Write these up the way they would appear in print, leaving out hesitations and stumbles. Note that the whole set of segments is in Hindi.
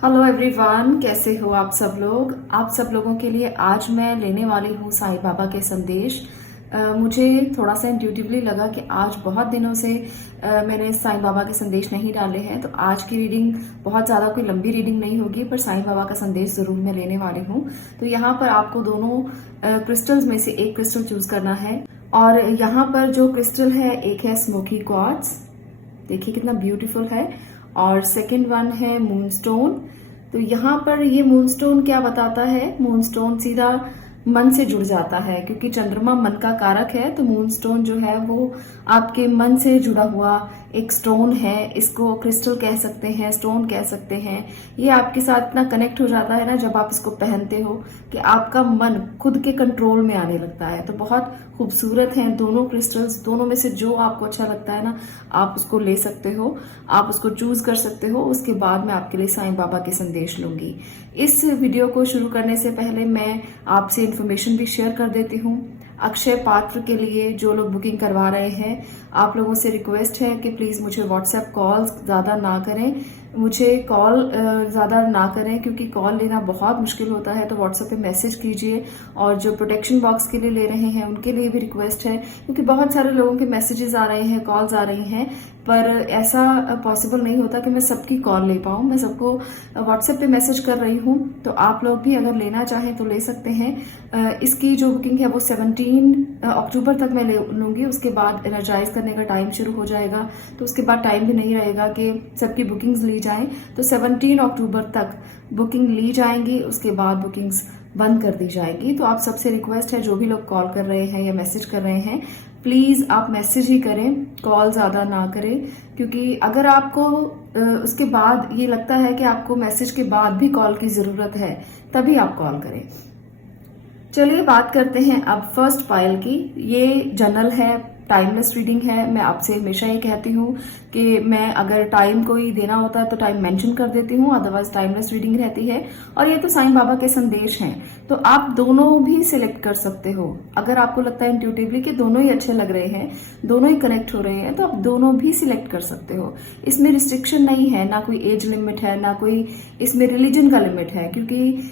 हेलो एवरीवन, कैसे हो आप सब लोग। आप सब लोगों के लिए आज मैं लेने वाली हूँ साईं बाबा के संदेश। मुझे थोड़ा सा इंट्यूटिवली लगा कि आज बहुत दिनों से मैंने साईं बाबा के संदेश नहीं डाले हैं, तो आज की रीडिंग बहुत ज़्यादा कोई लंबी रीडिंग नहीं होगी, पर साईं बाबा का संदेश ज़रूर मैं लेने वाली हूँ। तो यहाँ पर आपको दोनों क्रिस्टल्स में से एक क्रिस्टल चूज करना है। और यहाँ पर जो क्रिस्टल है, एक है स्मोकी क्वार्ट्ज, देखिए कितना ब्यूटीफुल है, और सेकंड वन है मूनस्टोन। तो यहाँ पर ये मूनस्टोन क्या बताता है, मूनस्टोन सीधा मन से जुड़ जाता है, क्योंकि चंद्रमा मन का कारक है। तो मूनस्टोन जो है वो आपके मन से जुड़ा हुआ एक स्टोन है। इसको क्रिस्टल कह सकते हैं, स्टोन कह सकते हैं। ये आपके साथ इतना कनेक्ट हो जाता है ना जब आप इसको पहनते हो कि आपका मन खुद के कंट्रोल में आने लगता है। तो बहुत खूबसूरत हैं दोनों क्रिस्टल्स। दोनों में से जो आपको अच्छा लगता है ना, आप उसको ले सकते हो, आप उसको चूज कर सकते हो। उसके बाद मैं आपके लिए साईं बाबा के संदेश लूंगी। इस वीडियो को शुरू करने से पहले मैं आपसे इन्फॉर्मेशन भी शेयर कर देती हूँ। अक्षय पात्र के लिए जो लोग बुकिंग करवा रहे हैं, आप लोगों से रिक्वेस्ट है कि प्लीज मुझे व्हाट्सएप कॉल्स ज्यादा ना करें, मुझे कॉल ज्यादा ना करें, क्योंकि कॉल लेना बहुत मुश्किल होता है। तो व्हाट्सएप पे मैसेज कीजिए। और जो प्रोटेक्शन बॉक्स के लिए ले रहे हैं उनके लिए भी रिक्वेस्ट है, क्योंकि बहुत सारे लोगों के मैसेजेस आ रहे हैं, कॉल्स आ रही हैं, पर ऐसा पॉसिबल नहीं होता कि मैं सबकी कॉल ले पाऊं। मैं सबको व्हाट्सएप पे मैसेज कर रही हूं, तो आप लोग भी अगर लेना चाहें तो ले सकते हैं। इसकी जो बुकिंग है वो 17 अक्टूबर तक मैं लूंगी। उसके बाद एनर्जाइज करने का टाइम शुरू हो जाएगा, तो उसके बाद टाइम भी नहीं रहेगा कि सबकी बुकिंग्स ली जाएं। तो 17 अक्टूबर तक बुकिंग ली जाएंगी, उसके बाद बुकिंग्स बंद कर दी जाएगी। तो आप सबसे रिक्वेस्ट है, जो भी लोग कॉल कर रहे हैं या मैसेज कर रहे हैं, प्लीज आप मैसेज ही करें, कॉल ज्यादा ना करें। क्योंकि अगर आपको उसके बाद ये लगता है कि आपको मैसेज के बाद भी कॉल की जरूरत है, तभी आप कॉल करें। चलिए बात करते हैं अब फर्स्ट पाइल की। ये जनरल है, टाइमलेस रीडिंग है। मैं आपसे हमेशा ये कहती हूँ कि मैं अगर टाइम कोई देना होता है तो टाइम मेंशन कर देती हूँ, अदरवाइज टाइमलेस रीडिंग रहती है। और ये तो साईं बाबा के संदेश हैं, तो आप दोनों भी सिलेक्ट कर सकते हो। अगर आपको लगता है इंट्यूटिवली कि दोनों ही अच्छे लग रहे हैं, दोनों ही कनेक्ट हो रहे हैं, तो आप दोनों भी सिलेक्ट कर सकते हो। इसमें रिस्ट्रिक्शन नहीं है, ना कोई एज लिमिट है, ना कोई इसमें रिलीजन का लिमिट है। क्योंकि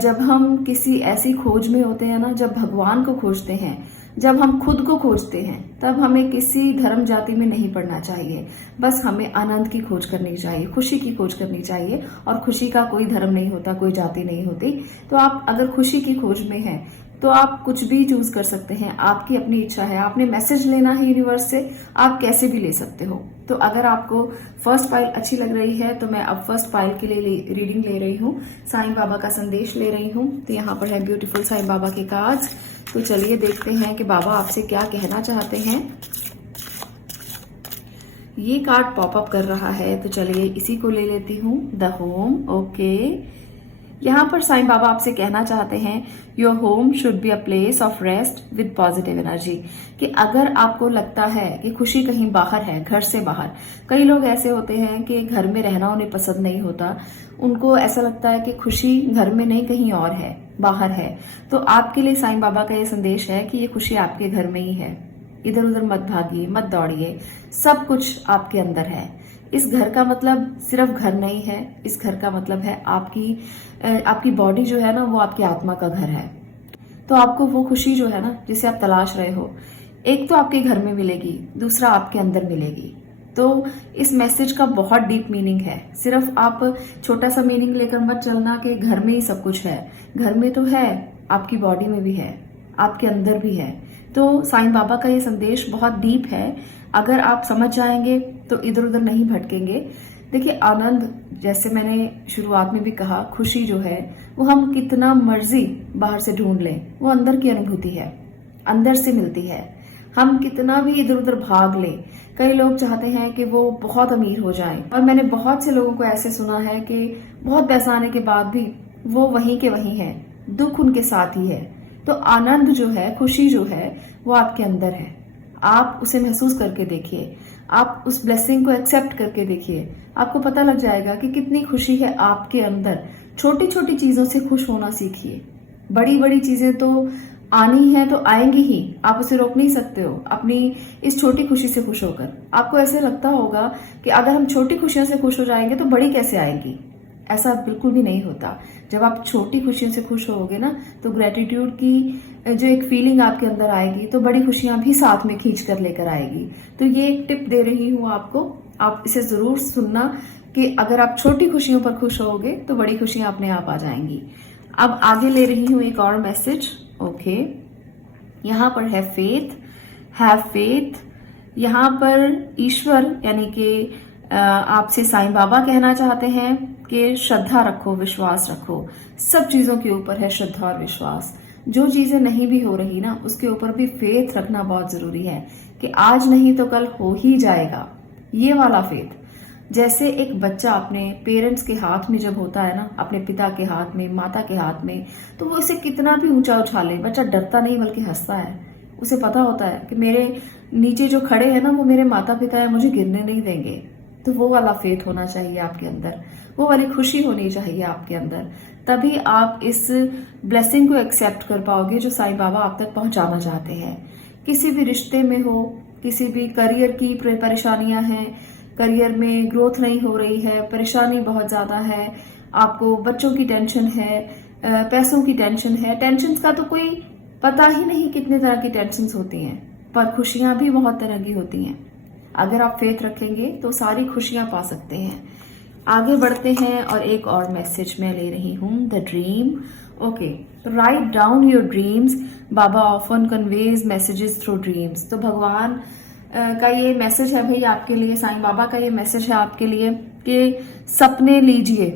जब हम किसी ऐसी खोज में होते हैं ना, जब भगवान को खोजते हैं, जब हम खुद को खोजते हैं, तब हमें किसी धर्म जाति में नहीं पड़ना चाहिए। बस हमें आनंद की खोज करनी चाहिए, खुशी की खोज करनी चाहिए। और खुशी का कोई धर्म नहीं होता, कोई जाति नहीं होती। तो आप अगर खुशी की खोज में हैं तो आप कुछ भी चूज कर सकते हैं, आपकी अपनी इच्छा है। आपने मैसेज लेना है यूनिवर्स से, आप कैसे भी ले सकते हो। तो अगर आपको फर्स्ट पाइल अच्छी लग रही है तो मैं अब फर्स्ट पाइल के लिए रीडिंग ले रही हूँ, साईं बाबा का संदेश ले रही हूँ। तो यहाँ पर है ब्यूटीफुल साईं बाबा के कार्ड्स। तो चलिए देखते हैं कि बाबा आपसे क्या कहना चाहते हैं। ये कार्ड पॉप अप कर रहा है, तो चलिए इसी को ले लेती हूँ। The home, okay. यहाँ पर साईं बाबा आपसे कहना चाहते हैं, your home should be a place of rest with positive energy. कि अगर आपको लगता है कि खुशी कहीं बाहर है, घर से बाहर, कई लोग ऐसे होते हैं कि घर में रहना उन्हें पसंद नहीं होता, उनको ऐसा लगता है कि खुशी घर में नहीं कहीं और है, बाहर है। तो आपके लिए साईं बाबा का ये संदेश है कि ये खुशी आपके घर में ही है। इधर उधर मत भागिए, मत दौड़िए, सब कुछ आपके अंदर है। इस घर का मतलब सिर्फ घर नहीं है, इस घर का मतलब है आपकी बॉडी जो है ना, वो आपकी आत्मा का घर है। तो आपको वो खुशी जो है ना, जिसे आप तलाश रहे हो, एक तो आपके घर में मिलेगी, दूसरा आपके अंदर मिलेगी। तो इस मैसेज का बहुत डीप मीनिंग है। सिर्फ आप छोटा सा मीनिंग लेकर मत चलना कि घर में ही सब कुछ है। घर में तो है, आपकी बॉडी में भी है, आपके अंदर भी है। तो साईं बाबा का ये संदेश बहुत डीप है। अगर आप समझ जाएंगे तो इधर उधर नहीं भटकेंगे। देखिए, आनंद, जैसे मैंने शुरुआत में भी कहा, खुशी जो है वो हम कितना मर्जी बाहर से ढूंढ लें, वो अंदर की अनुभूति है, अंदर से मिलती है। हम कितना भी इधर उधर भाग लें, कई लोग चाहते हैं कि वो बहुत अमीर हो जाएं, और मैंने बहुत से लोगों को ऐसे सुना है कि बहुत पैसा आने के बाद भी वो वहीं के वहीं है, दुख उनके साथ ही है। तो आनंद जो है, खुशी जो है, वो आपके अंदर है। आप उसे महसूस करके देखिए, आप उस ब्लेसिंग को एक्सेप्ट करके देखिए। आपको पता लग जाएगा कि कितनी खुशी है आपके अंदर। छोटी छोटी चीजों से खुश होना सीखिए। बड़ी बड़ी चीजें तो आनी है तो आएंगी ही, आप उसे रोक नहीं सकते हो। अपनी इस छोटी खुशी से खुश होकर आपको ऐसे लगता होगा कि अगर हम छोटी खुशियों से खुश हो जाएंगे तो बड़ी कैसे आएंगी। ऐसा बिल्कुल भी नहीं होता। जब आप छोटी खुशियों से खुश होगे ना, तो ग्रेटिट्यूड की जो एक फीलिंग आपके अंदर आएगी, तो बड़ी खुशियां भी साथ में खींच कर लेकर आएगी। तो ये एक टिप दे रही हूं आपको, आप इसे जरूर सुनना कि अगर आप छोटी खुशियों पर खुश होगे तो बड़ी खुशियां अपने आप आ जाएंगी। अब आगे ले रही हूं एक और मैसेज। ओके, यहाँ पर है फेथ, हैव फेथ। यहाँ पर ईश्वर यानी कि आपसे साईं बाबा कहना चाहते हैं कि श्रद्धा रखो, विश्वास रखो। सब चीजों के ऊपर है श्रद्धा और विश्वास। जो चीजें नहीं भी हो रही ना, उसके ऊपर भी फेथ रखना बहुत जरूरी है कि आज नहीं तो कल हो ही जाएगा। ये वाला फेथ, जैसे एक बच्चा अपने पेरेंट्स के हाथ में जब होता है ना, अपने पिता के हाथ में, माता के हाथ में, तो वो इसे कितना भी ऊंचा उछाले, बच्चा डरता नहीं बल्कि हंसता है। उसे पता होता है कि मेरे नीचे जो खड़े हैं ना, वो मेरे माता पिता है, मुझे गिरने नहीं देंगे। तो वो वाला फेथ होना चाहिए आपके अंदर, वो वाली खुशी होनी चाहिए आपके अंदर। तभी आप इस ब्लेसिंग को एक्सेप्ट कर पाओगे जो साईं बाबा आप तक पहुंचाना चाहते हैं। किसी भी रिश्ते में हो, किसी भी करियर की परेशानियां हैं, करियर में ग्रोथ नहीं हो रही है, परेशानी बहुत ज्यादा है, आपको बच्चों की टेंशन है, पैसों की टेंशन है। टेंशन का तो कोई पता ही नहीं कितने तरह की टेंशन होती हैं, पर खुशियां भी बहुत तरह की होती हैं। अगर आप फेथ रखेंगे तो सारी खुशियां पा सकते हैं। आगे बढ़ते हैं और एक और मैसेज मैं ले रही हूं, the dream. Okay, write down your dreams. Baba often conveys messages through dreams. तो भगवान का ये मैसेज है भाई आपके लिए, साईं बाबा का ये मैसेज है आपके लिए कि सपने लीजिए,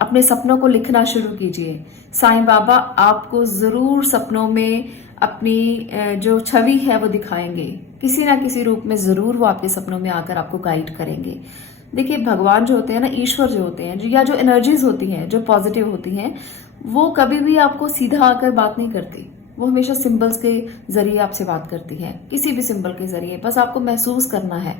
अपने सपनों को लिखना शुरू कीजिए। साईं बाबा आपको जरूर सपनों में अपनी जो छवि है वो दिखाएंगे, किसी ना किसी रूप में जरूर वो आपके सपनों में आकर आपको गाइड करेंगे। देखिए, भगवान जो होते हैं ना, ईश्वर जो होते हैं, या जो एनर्जीज होती हैं, जो पॉजिटिव होती हैं, वो कभी भी आपको सीधा आकर बात नहीं करती। वो हमेशा सिंबल्स के जरिए आपसे बात करती है, किसी भी सिंबल के जरिए। बस आपको महसूस करना है,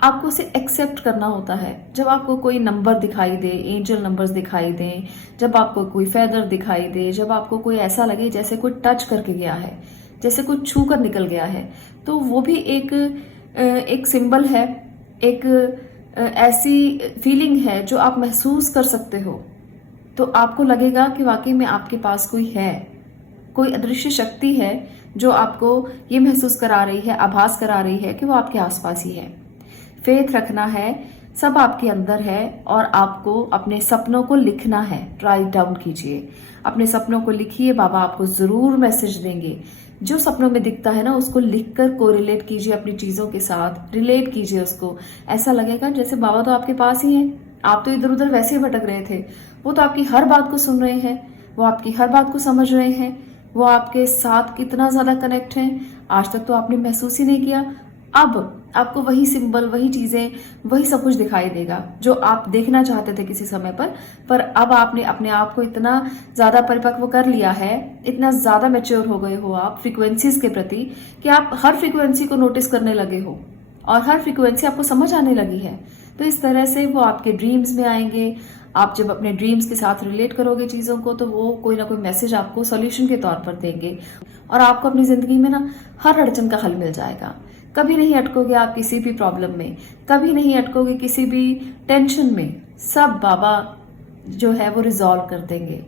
आपको उसे एक्सेप्ट करना होता है। जब आपको कोई नंबर दिखाई दे, एंजल नंबर्स दिखाई दे, जब आपको कोई फेदर दिखाई दे, जब आपको कोई ऐसा लगे जैसे कोई टच करके गया है, जैसे कोई छू कर निकल गया है, तो वो भी एक सिंबल है, एक ऐसी फीलिंग है जो आप महसूस कर सकते हो। तो आपको लगेगा कि वाकई में आपके पास कोई है, कोई अदृश्य शक्ति है जो आपको ये महसूस करा रही है, आभास करा रही है कि वो आपके आसपास ही है। फेथ रखना है, सब आपके अंदर है, और आपको अपने सपनों को लिखना है। राइट डाउन कीजिए, अपने सपनों को लिखिए, बाबा आपको जरूर मैसेज देंगे। जो सपनों में दिखता है ना, उसको लिखकर कोरिलेट कीजिए अपनी चीजों के साथ, रिलेट कीजिए उसको। ऐसा लगेगा जैसे बाबा तो आपके पास ही हैं, आप तो इधर उधर वैसे ही भटक रहे थे, वो तो आपकी हर बात को सुन रहे हैं, वो आपकी हर बात को समझ रहे हैं, वो आपके साथ कितना ज्यादा कनेक्ट हैं। आज तक तो आपने महसूस ही नहीं किया, अब आपको वही सिंबल, वही चीजें, वही सब कुछ दिखाई देगा जो आप देखना चाहते थे किसी समय पर अब आपने अपने आप को इतना ज्यादा परिपक्व कर लिया है, इतना ज्यादा मैच्योर हो गए हो आप फ्रीक्वेंसीज के प्रति कि आप हर फ्रीक्वेंसी को नोटिस करने लगे हो और हर फ्रीक्वेंसी आपको समझ आने लगी है। तो इस तरह से वो आपके ड्रीम्स में आएंगे। आप जब अपने ड्रीम्स के साथ रिलेट करोगे चीजों को, तो वो कोई ना कोई मैसेज आपको सोल्यूशन के तौर पर देंगे और आपको अपनी जिंदगी में ना हर अड़चन का हल मिल जाएगा। कभी नहीं अटकोगे आप किसी भी प्रॉब्लम में, कभी नहीं अटकोगे किसी भी टेंशन में। सब बाबा जो है वो रिजॉल्व कर देंगे।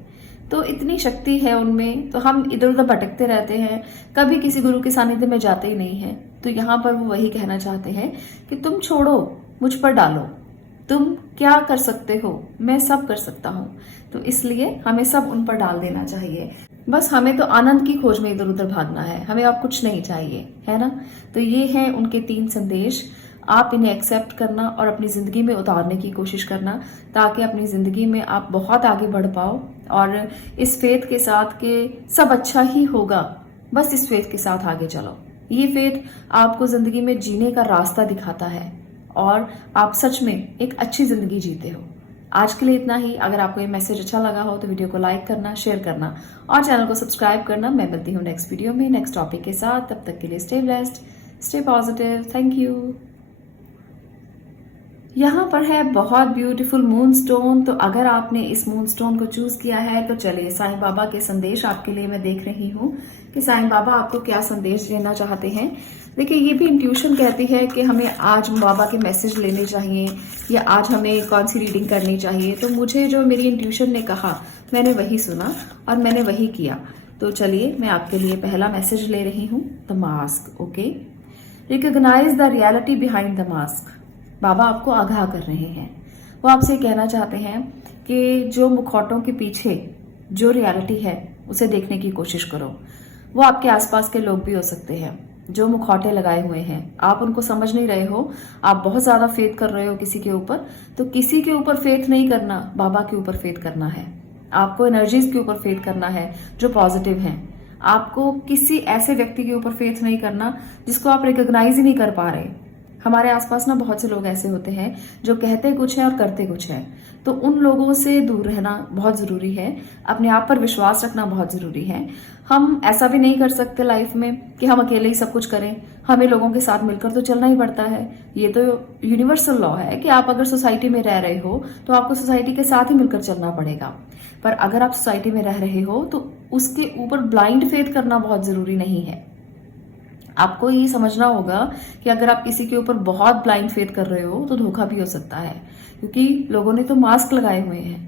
तो इतनी शक्ति है उनमें, तो हम इधर उधर भटकते रहते हैं, कभी किसी गुरु के सानिध्य में जाते ही नहीं है। तो यहाँ पर वो वही कहना चाहते हैं कि तुम छोड़ो, मुझ पर डालो, तुम क्या कर सकते हो, मैं सब कर सकता हूँ। तो इसलिए हमें सब उन पर डाल देना चाहिए। बस हमें तो आनंद की खोज में इधर उधर भागना है, हमें और कुछ नहीं चाहिए, है ना। तो ये हैं उनके 3 संदेश। आप इन्हें एक्सेप्ट करना और अपनी जिंदगी में उतारने की कोशिश करना, ताकि अपनी जिंदगी में आप बहुत आगे बढ़ पाओ। और इस फेथ के साथ के सब अच्छा ही होगा, बस इस फेथ के साथ आगे चलो। ये फेथ आपको जिंदगी में जीने का रास्ता दिखाता है और आप सच में एक अच्छी जिंदगी जीते हो। आज के लिए इतना ही। अगर आपको ये मैसेज अच्छा लगा हो तो वीडियो को लाइक करना, शेयर करना और चैनल को सब्सक्राइब करना। मैं मिलती हूँ नेक्स्ट वीडियो में नेक्स्ट टॉपिक के साथ। तब तक के लिए stay blessed, stay positive. Thank you. यहाँ पर है बहुत ब्यूटीफुल मून स्टोन। तो अगर आपने इस मून स्टोन को चूज किया है तो चलिए साईं बाबा के संदेश आपके लिए मैं देख रही हूँ कि साईं बाबा आपको क्या संदेश देना चाहते हैं। देखिए, ये भी इंट्यूशन कहती है कि हमें आज बाबा के मैसेज लेने चाहिए या आज हमें कौन सी रीडिंग करनी चाहिए। तो मुझे जो मेरी इंट्यूशन ने कहा, मैंने वही सुना और मैंने वही किया। तो चलिए, मैं आपके लिए पहला मैसेज ले रही हूँ, the mask. Okay, recognise the reality behind the mask. बाबा आपको आगाह कर रहे हैं। वो आपसे कहना चाहते हैं कि जो मुखौटों के पीछे जो रियलिटी है उसे देखने की कोशिश करो। वो आपके आसपास के लोग भी हो सकते हैं जो मुखौटे लगाए हुए हैं। आप उनको समझ नहीं रहे हो, आप बहुत ज्यादा फेथ कर रहे हो किसी के ऊपर। तो किसी के ऊपर फेथ नहीं करना, बाबा के ऊपर फेथ करना है। आपको एनर्जीज के ऊपर फेथ करना है जो पॉजिटिव हैं। आपको किसी ऐसे व्यक्ति के ऊपर फेथ नहीं करना जिसको आप रिकॉग्नाइज ही नहीं कर पा रहे। हमारे आसपास ना बहुत से लोग ऐसे होते हैं जो कहते कुछ है और करते कुछ है। तो उन लोगों से दूर रहना बहुत जरूरी है। अपने आप पर विश्वास रखना बहुत जरूरी है। हम ऐसा भी नहीं कर सकते लाइफ में कि हम अकेले ही सब कुछ करें। हमें लोगों के साथ मिलकर तो चलना ही पड़ता है। ये तो यूनिवर्सल लॉ है कि आप अगर सोसाइटी में रह रहे हो तो आपको सोसाइटी के साथ ही मिलकर चलना पड़ेगा। पर अगर आप सोसाइटी में रह रहे हो तो उसके ऊपर ब्लाइंड फेथ करना बहुत जरूरी नहीं है। आपको ये समझना होगा कि अगर आप किसी के ऊपर बहुत ब्लाइंड फेथ कर रहे हो तो धोखा भी हो सकता है, क्योंकि लोगों ने तो मास्क लगाए हुए हैं।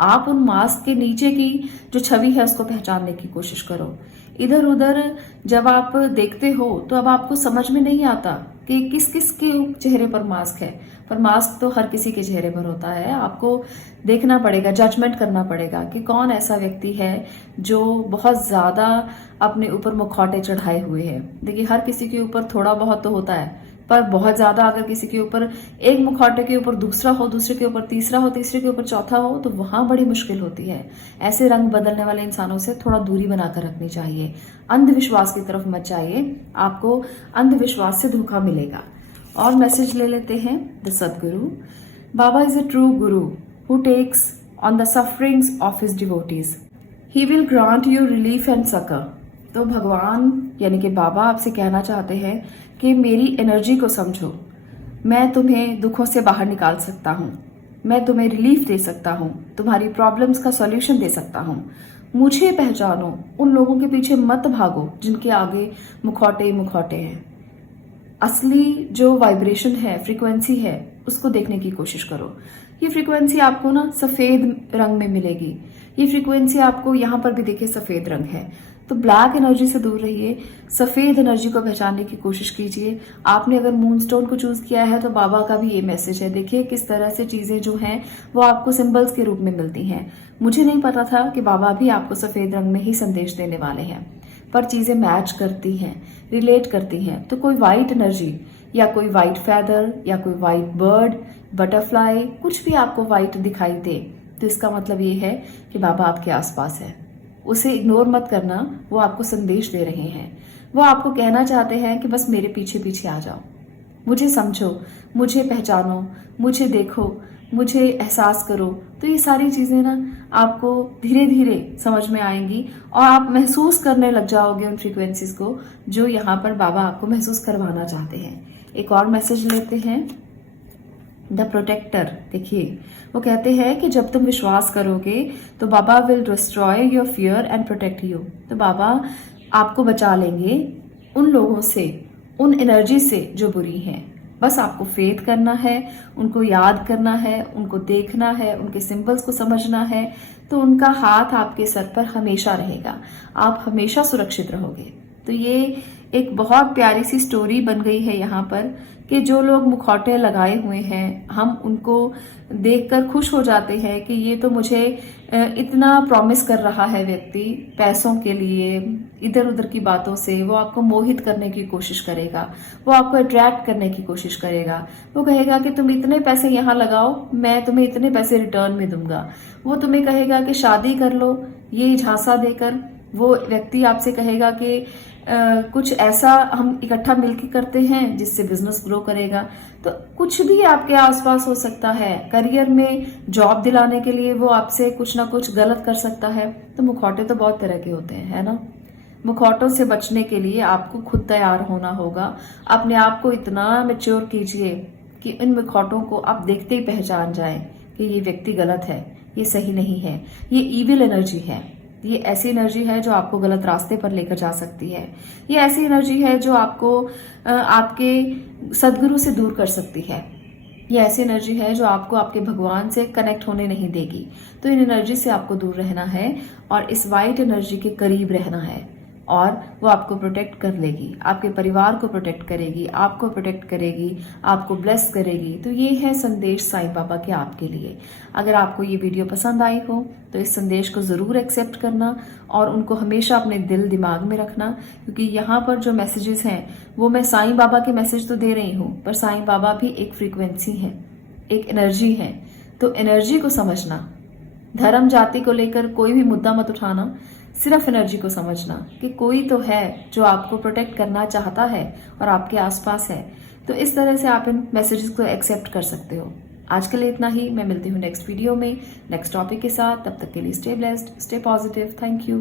आप उन मास्क के नीचे की जो छवि है उसको पहचानने की कोशिश करो। इधर उधर जब आप देखते हो तो अब आपको समझ में नहीं आता कि किस किस के चेहरे पर मास्क है। पर मास्क तो हर किसी के चेहरे पर होता है। आपको देखना पड़ेगा, जजमेंट करना पड़ेगा कि कौन ऐसा व्यक्ति है जो बहुत ज्यादा अपने ऊपर मुखौटे चढ़ाए हुए है। देखिए, हर किसी के ऊपर थोड़ा बहुत तो होता है, पर बहुत ज्यादा अगर किसी के ऊपर एक मुखौटे के ऊपर दूसरा हो, दूसरे के ऊपर तीसरा हो, तीसरे के ऊपर चौथा हो, तो वहां बड़ी मुश्किल होती है। ऐसे रंग बदलने वाले इंसानों से थोड़ा दूरी बनाकर रखनी चाहिए। अंधविश्वास की तरफ मत जाइए, आपको अंधविश्वास से धोखा मिलेगा। और मैसेज ले लेते हैं, the Sadguru. Baba is a true guru who takes on the sufferings of his devotees. He will grant you relief and succour. तो भगवान यानी कि बाबा आपसे कहना चाहते हैं कि मेरी एनर्जी को समझो। मैं तुम्हें दुखों से बाहर निकाल सकता हूँ, मैं तुम्हें रिलीफ दे सकता हूँ, तुम्हारी प्रॉब्लम्स का सॉल्यूशन दे सकता हूँ। मुझे पहचानो, उन लोगों के पीछे मत भागो जिनके आगे मुखौटे ही मुखौटे हैं। असली जो वाइब्रेशन है, फ्रीक्वेंसी है, उसको देखने की कोशिश करो। ये फ्रीक्वेंसी आपको ना सफेद रंग में मिलेगी। ये फ्रीक्वेंसी आपको यहाँ पर भी देखिए सफेद रंग है। तो ब्लैक एनर्जी से दूर रहिए, सफेद एनर्जी को पहचानने की कोशिश कीजिए। आपने अगर मूनस्टोन को चूज किया है तो बाबा का भी ये मैसेज है। देखिए किस तरह से चीजें जो हैं वो आपको सिंबल्स के रूप में मिलती हैं। मुझे नहीं पता था कि बाबा भी आपको सफेद रंग में ही संदेश देने वाले हैं, पर चीजें मैच करती हैं, रिलेट करती हैं। तो कोई व्हाइट एनर्जी या कोई व्हाइट फेदर या कोई व्हाइट बर्ड, बटरफ्लाई, कुछ भी आपको व्हाइट दिखाई दे तो इसका मतलब ये है कि बाबा आपके आसपास है। उसे इग्नोर मत करना, वो आपको संदेश दे रहे हैं। वो आपको कहना चाहते हैं कि बस मेरे पीछे पीछे आ जाओ, मुझे समझो, मुझे पहचानो, मुझे देखो, मुझे एहसास करो। तो ये सारी चीजें ना आपको धीरे धीरे समझ में आएंगी और आप महसूस करने लग जाओगे उन फ्रीक्वेंसीज को जो यहाँ पर बाबा आपको महसूस करवाना चाहते हैं। एक और मैसेज लेते हैं, द प्रोटेक्टर। देखिए वो कहते हैं कि जब तुम विश्वास करोगे तो बाबा will destroy your fear and protect you. तो बाबा आपको बचा लेंगे उन लोगों से, उन एनर्जी से जो बुरी हैं। बस आपको फेथ करना है, उनको याद करना है, उनको देखना है, उनके सिंबल्स को समझना है, तो उनका हाथ आपके सर पर हमेशा रहेगा। आप हमेशा सुरक्षित रहोगे। तो ये एक बहुत प्यारी सी स्टोरी बन गई है यहाँ पर कि जो लोग मुखौटे लगाए हुए हैं, हम उनको देखकर खुश हो जाते हैं कि ये तो मुझे इतना प्रॉमिस कर रहा है व्यक्ति पैसों के लिए, इधर उधर की बातों से वो आपको मोहित करने की कोशिश करेगा, वो आपको अट्रैक्ट करने की कोशिश करेगा। वो कहेगा कि तुम इतने पैसे यहाँ लगाओ, मैं तुम्हें इतने पैसे रिटर्न में दूंगा। वो तुम्हें कहेगा कि शादी कर लो, ये झांसा देकर। वो व्यक्ति आपसे कहेगा कि कुछ ऐसा हम इकट्ठा मिलकर करते हैं जिससे बिजनेस ग्रो करेगा। तो कुछ भी आपके आसपास हो सकता है। करियर में जॉब दिलाने के लिए वो आपसे कुछ ना कुछ गलत कर सकता है। तो मुखौटे तो बहुत तरह के होते हैं, है ना। मुखौटों से बचने के लिए आपको खुद तैयार होना होगा। अपने आप को इतना मैच्योर कीजिए कि इन मुखौटों को आप देखते ही पहचान जाएं कि ये व्यक्ति गलत है, ये सही नहीं है, ये इविल एनर्जी है। ये ऐसी एनर्जी है जो आपको गलत रास्ते पर लेकर जा सकती है। ये ऐसी एनर्जी है जो आपको आपके सदगुरु से दूर कर सकती है। ये ऐसी एनर्जी है जो आपको आपके भगवान से कनेक्ट होने नहीं देगी। तो इन एनर्जी से आपको दूर रहना है और इस वाइट एनर्जी के करीब रहना है और वो आपको प्रोटेक्ट कर लेगी, आपके परिवार को प्रोटेक्ट करेगी, आपको प्रोटेक्ट करेगी, आपको ब्लेस करेगी। तो ये है संदेश साईं बाबा के आपके लिए। अगर आपको ये वीडियो पसंद आई हो तो इस संदेश को ज़रूर एक्सेप्ट करना और उनको हमेशा अपने दिल दिमाग में रखना, क्योंकि यहाँ पर जो मैसेजेस हैं वो मैं साईं बाबा के मैसेज तो दे रही हूँ, पर साईं बाबा भी एक फ्रीक्वेंसी है, एक एनर्जी है। तो एनर्जी को समझना, धर्म जाति को लेकर कोई भी मुद्दा मत उठाना, सिर्फ एनर्जी को समझना कि कोई तो है जो आपको प्रोटेक्ट करना चाहता है और आपके आसपास है। तो इस तरह से आप इन मैसेजेस को एक्सेप्ट कर सकते हो। आज के लिए इतना ही। मैं मिलती हूँ नेक्स्ट वीडियो में नेक्स्ट टॉपिक के साथ। तब तक के लिए stay blessed, stay positive. Thank you.